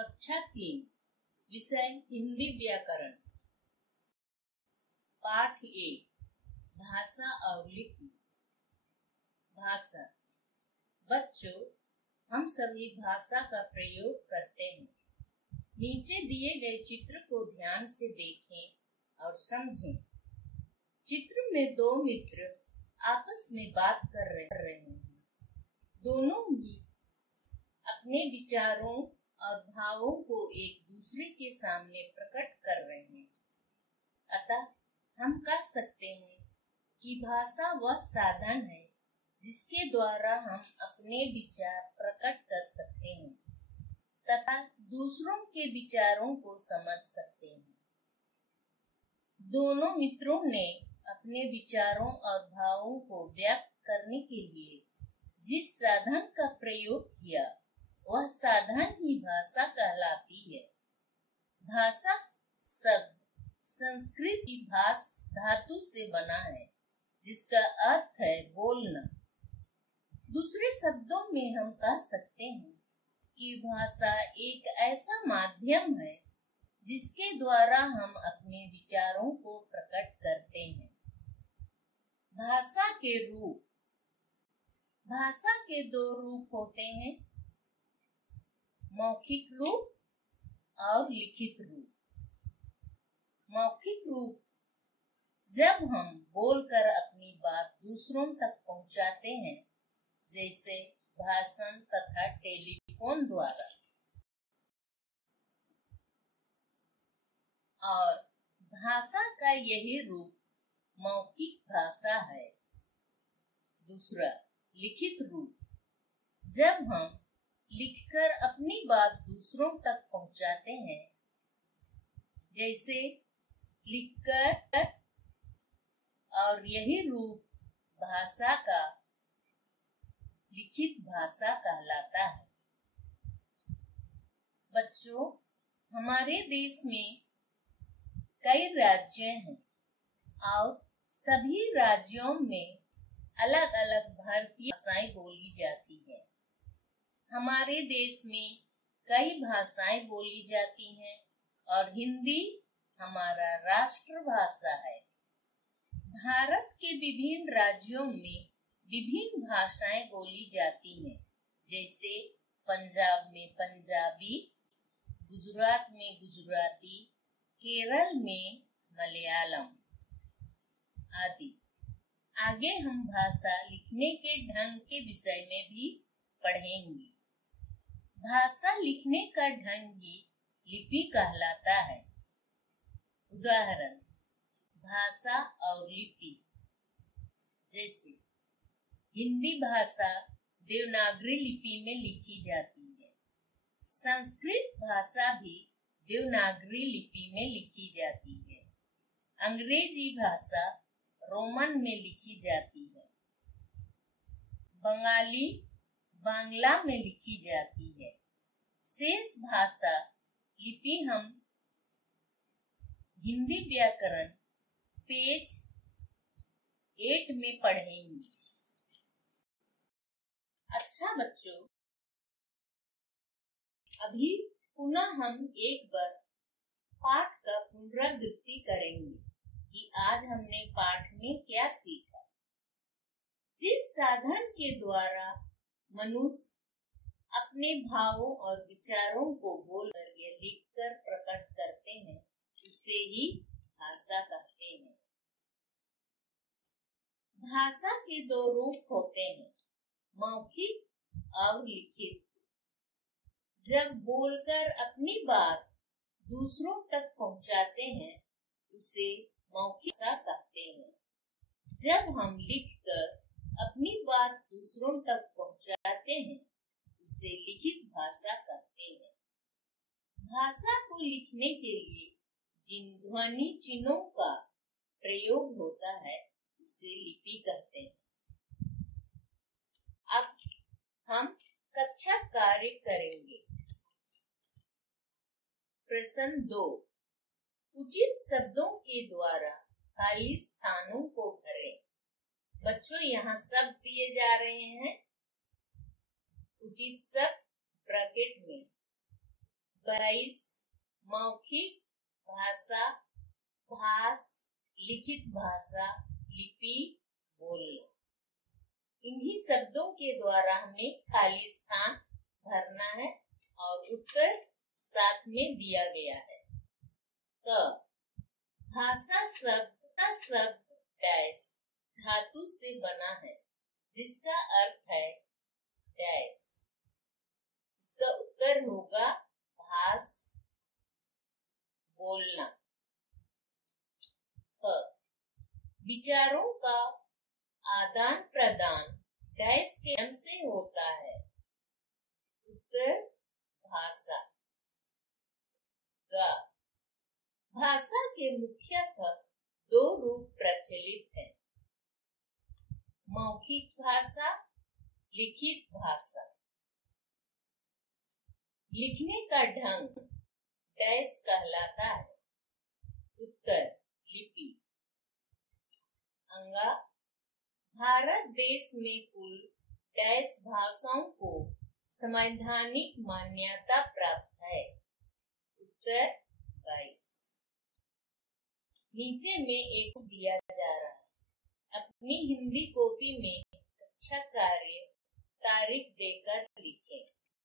कक्षा 3 विषय हिंदी व्याकरण पाठ 1 भाषा और लिपि। भाषा। बच्चों, हम सभी भाषा का प्रयोग करते हैं। नीचे दिए गए चित्र को ध्यान से देखें और समझें। चित्र में दो मित्र आपस में बात कर रहे हैं। दोनों ही अपने विचारों और भावों को एक दूसरे के सामने प्रकट कर रहे हैं। अतः हम कह सकते हैं कि भाषा वह साधन है जिसके द्वारा हम अपने विचार प्रकट कर सकते हैं तथा दूसरों के विचारों को समझ सकते हैं। दोनों मित्रों ने अपने विचारों और भावों को व्यक्त करने के लिए जिस साधन का प्रयोग किया वह साधन ही भाषा कहलाती है। भाषा शब्द संस्कृत की भाष धातु से बना है जिसका अर्थ है बोलना। दूसरे शब्दों में हम कह सकते हैं कि भाषा एक ऐसा माध्यम है जिसके द्वारा हम अपने विचारों को प्रकट करते हैं। भाषा के रूप। भाषा के दो रूप होते हैं, मौखिक रूप और लिखित रूप। मौखिक रूप जब हम बोलकर अपनी बात दूसरों तक पहुंचाते हैं, जैसे भाषण तथा टेलीफोन द्वारा। और भाषा का यही रूप मौखिक भाषा है। दूसरा, लिखित रूप जब हम लिखकर अपनी बात दूसरों तक पहुंचाते हैं, जैसे लिखकर, और यही रूप भाषा का लिखित भाषा कहलाता है। बच्चों, हमारे देश में कई राज्य हैं और सभी राज्यों में अलग अलग भारतीय भाषाएं बोली जाती है। हमारे देश में कई भाषाएं बोली जाती हैं और हिंदी हमारा राष्ट्रभाषा है। भारत के विभिन्न राज्यों में विभिन्न भाषाएं बोली जाती हैं, जैसे पंजाब में पंजाबी, गुजरात में गुजराती, केरल में मलयालम आदि। आगे हम भाषा लिखने के ढंग के विषय में भी पढ़ेंगे। भाषा लिखने का ढंग ही लिपि कहलाता है। उदाहरण, भाषा और लिपि। जैसे हिंदी भाषा देवनागरी लिपि में लिखी जाती है। संस्कृत भाषा भी देवनागरी लिपि में लिखी जाती है। अंग्रेजी भाषा रोमन में लिखी जाती है। बंगाली बांग्ला में लिखी जाती है। शेष भाषा लिपि हम हिंदी व्याकरण पेज 8 में पढ़ेंगे। अच्छा बच्चों, अभी पुनः हम एक बार पाठ का पुनरावृत्ति करेंगे कि आज हमने पाठ में क्या सीखा। जिस साधन के द्वारा मनुष्य अपने भावों और विचारों को बोलकर या लिखकर प्रकट करते हैं, उसे ही भाषा कहते हैं। भाषा के दो रूप होते हैं, मौखिक और लिखित। जब बोलकर अपनी बात दूसरों तक पहुंचाते हैं, उसे मौखिक भाषा कहते हैं। जब हम लिखकर अपनी बात दूसरों तक पहुंचाते हैं, उसे लिखित भाषा कहते हैं। भाषा को लिखने के लिए जिन ध्वनि चिन्हों का प्रयोग होता है, उसे लिपि कहते हैं। अब हम कक्षा कार्य करेंगे। प्रश्न 2, उचित शब्दों के द्वारा खाली स्थानों को भरें। बच्चों, यहाँ शब्द दिए जा रहे हैं। उचित शब्द ब्रैकेट में, 22 मौखिक भाषा, भाष, लिखित भाषा, लिपि, बोलना। इन्हीं शब्दों के द्वारा हमें खाली स्थान भरना है और उत्तर साथ में दिया गया है। क भाषा शब्द डैश धातु से बना है जिसका अर्थ है डैश। इसका उत्तर होगा भाष, बोलना। ख विचारों का आदान प्रदान डैश के माध्यम से होता है। उत्तर भाषा। ग भाषा के मुख्यतः दो रूप प्रचलित हैं, मौखिक भाषा, लिखित भाषा। लिखने का ढंग डैश कहलाता है। उत्तर लिपि। अंगा भारत देश में कुल डैश भाषाओं को संवैधानिक मान्यता प्राप्त है। उत्तर 22। नीचे में एक दिया जा रहा है। अपनी हिंदी कॉपी में कक्षा कार्य तारीख देकर लिखें।